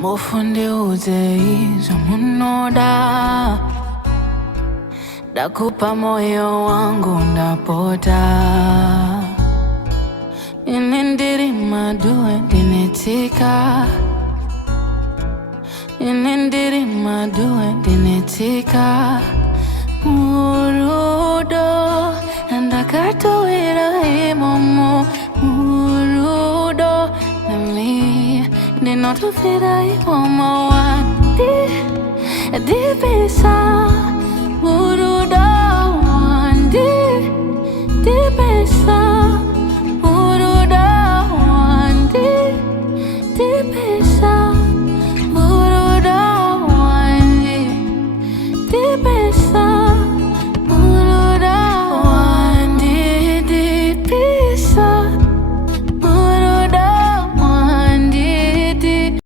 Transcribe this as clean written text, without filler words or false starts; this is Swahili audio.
Mofundi uzeizo munoda, dakupa moyo wangu ndapota. Inindiri madue dinetika, inindiri madue dinetika. Murudo ndakatuira imomo, murudo nami ninotufira imomo wandi dipesa. Murudo wandi dipesa.